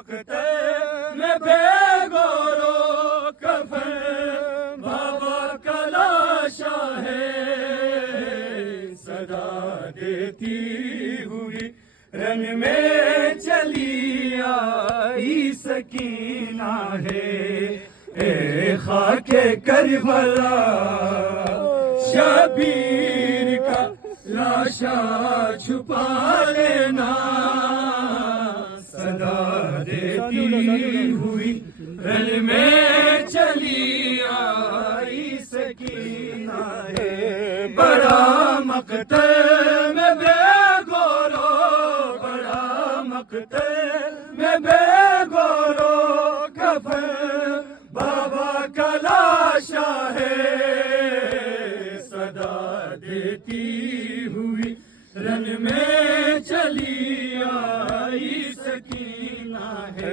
مقتل میں بے گورو کفن بابا کا لاشا ہے، صدا دیتی ہوئی رن میں چلی آئی سکینہ ہے، اے خاک کربلا شبیر کا لاشا چھپا لینا، صدا دیتی ہوئی رن میں چلی آئی سکینہ ہے، بڑا مقتل میں بے گورو، بڑا مقتل میں بے گورو کفن بابا کا لاشا ہے، صدا دیتی ہوئی رن میں چلی آئی سکینہ ہے۔